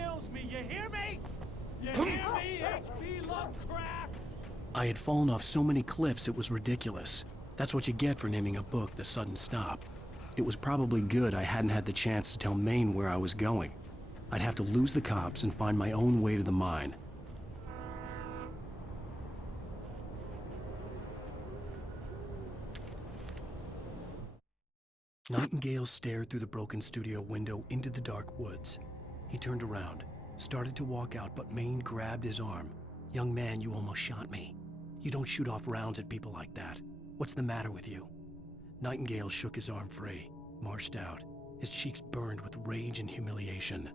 kills me, you hear me? You hear me, H.P. Lovecraft? I had fallen off so many cliffs it was ridiculous. That's what you get for naming a book The Sudden Stop. It was probably good I hadn't had the chance to tell Maine where I was going. I'd have to lose the cops and find my own way to the mine. Nightingale stared through the broken studio window into the dark woods. He turned around, started to walk out, but Maine grabbed his arm. "Young man, you almost shot me. You don't shoot off rounds at people like that. What's the matter with you?" Nightingale shook his arm free, marched out. His cheeks burned with rage and humiliation.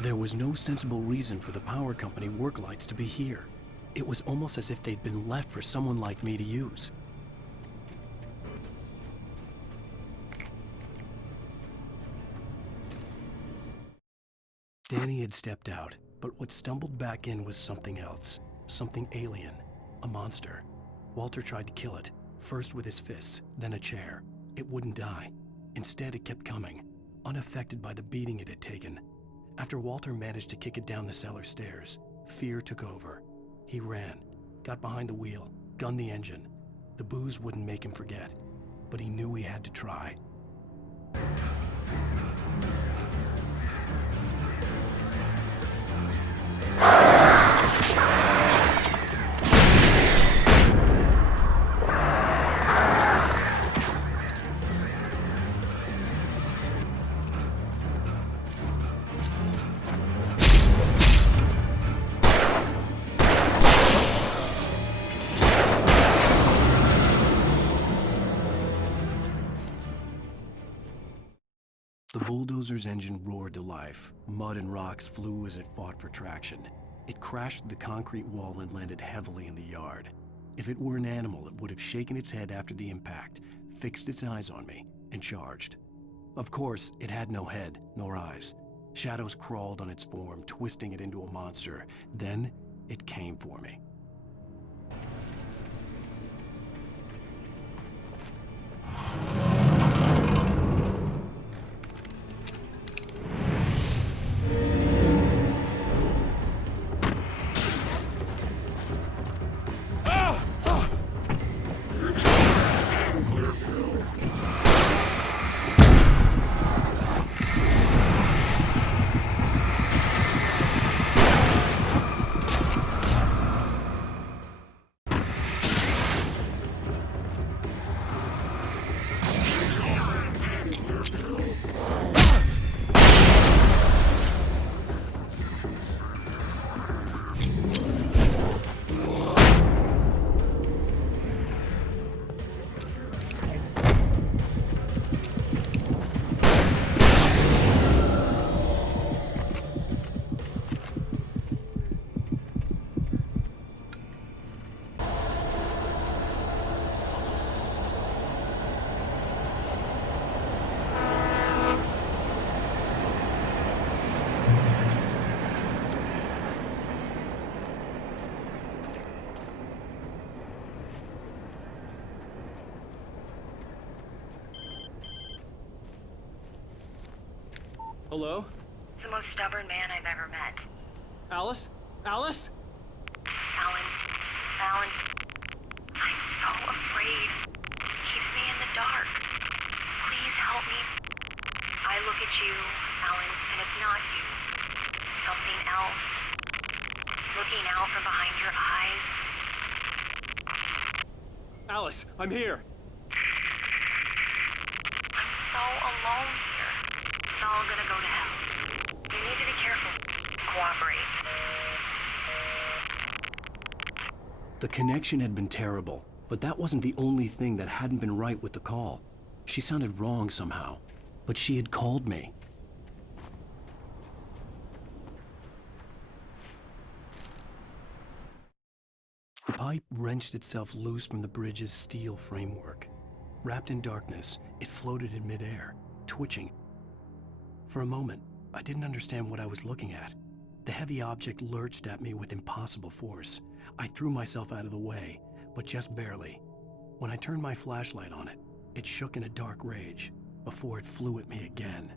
There was no sensible reason for the power company work lights to be here. It was almost as if they'd been left for someone like me to use. Danny had stepped out, but what stumbled back in was something else. Something alien. A monster. Walter tried to kill it, first with his fists, then a chair. It wouldn't die. Instead, it kept coming, unaffected by the beating it had taken. After Walter managed to kick it down the cellar stairs, fear took over. He ran, got behind the wheel, gunned the engine. The booze wouldn't make him forget, but he knew he had to try. The bulldozer's engine roared to life. Mud and rocks flew as it fought for traction. It crashed through the concrete wall and landed heavily in the yard. If it were an animal, it would have shaken its head after the impact, fixed its eyes on me, and charged. Of course, it had no head, nor eyes. Shadows crawled on its form, twisting it into a monster. Then, it came for me. Hello? The most stubborn man I've ever met. Alice? Alice? Alan, I'm so afraid. He keeps me in the dark. Please help me. I look at you, Alan, and it's not you. Something else. Looking out from behind your eyes. Alice, I'm here. I'm so alone here. It's all gonna go to hell. You need to be careful. Cooperate. The connection had been terrible, But that wasn't the only thing that hadn't been right with the call. She sounded wrong somehow, but she had called me. The pipe wrenched itself loose from the bridge's steel framework. Wrapped in darkness, it floated in midair, twitching. For a moment, I didn't understand what I was looking at. The heavy object lurched at me with impossible force. I threw myself out of the way, but just barely. When I turned my flashlight on it, it shook in a dark rage before it flew at me again.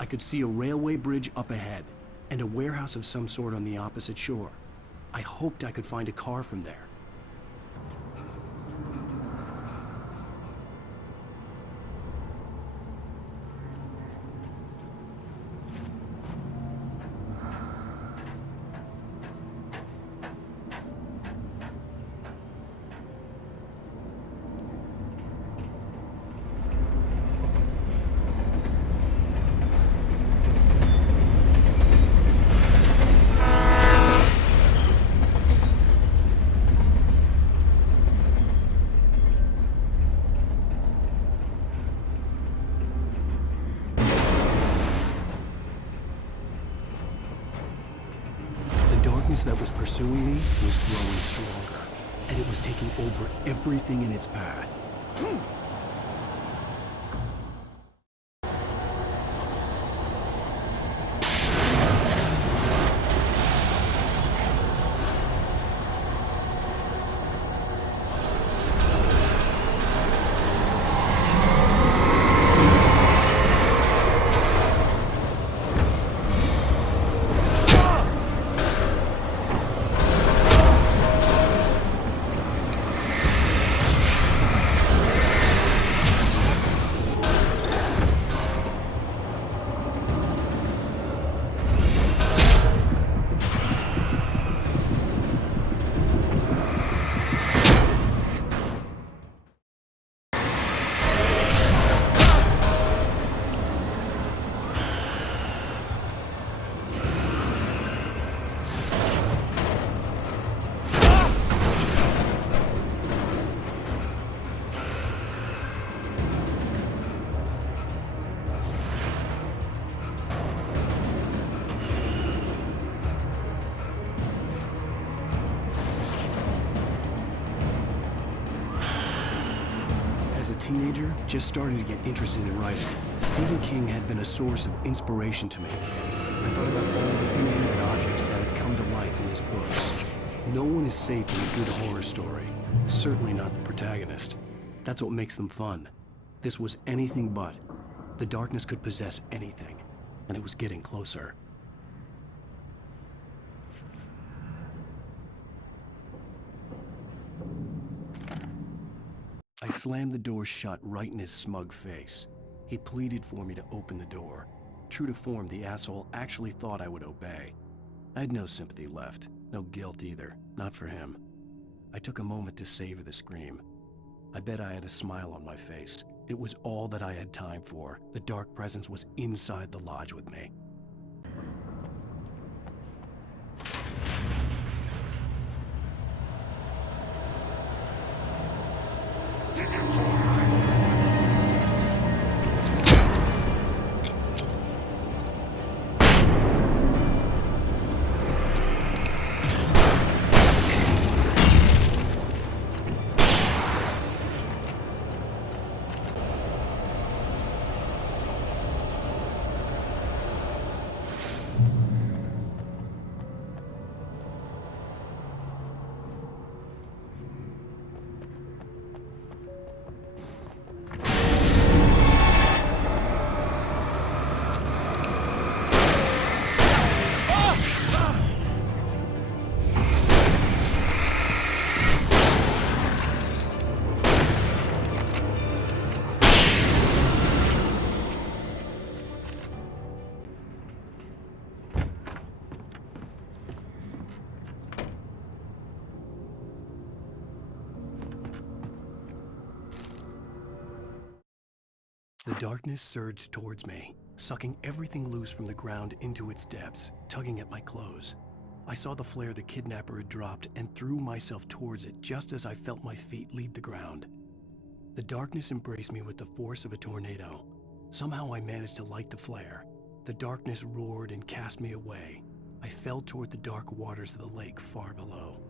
I could see a railway bridge up ahead, and a warehouse of some sort on the opposite shore. I hoped I could find a car from there. The darkness that was pursuing me was growing stronger, and it was taking over everything in its path. As a teenager, just starting to get interested in writing, Stephen King had been a source of inspiration to me. I thought about all the inanimate objects that had come to life in his books. No one is safe in a good horror story, certainly not the protagonist. That's what makes them fun. This was anything but. The darkness could possess anything, and it was getting closer. I slammed the door shut right in his smug face. He pleaded for me to open the door. True to form, the asshole actually thought I would obey. I had no sympathy left, no guilt either, not for him. I took a moment to savor the scream. I bet I had a smile on my face. It was all that I had time for. The dark presence was inside the lodge with me. darkness surged towards me, sucking everything loose from the ground into its depths, tugging at my clothes. I saw the flare the kidnapper had dropped and threw myself towards it just as I felt my feet leave the ground. The darkness embraced me with the force of a tornado. Somehow I managed to light the flare. The darkness roared and cast me away. I fell toward the dark waters of the lake far below.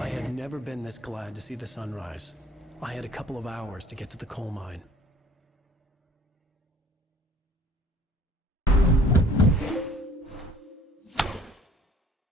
I had never been this glad to see the sunrise. I had a couple of hours to get to the coal mine.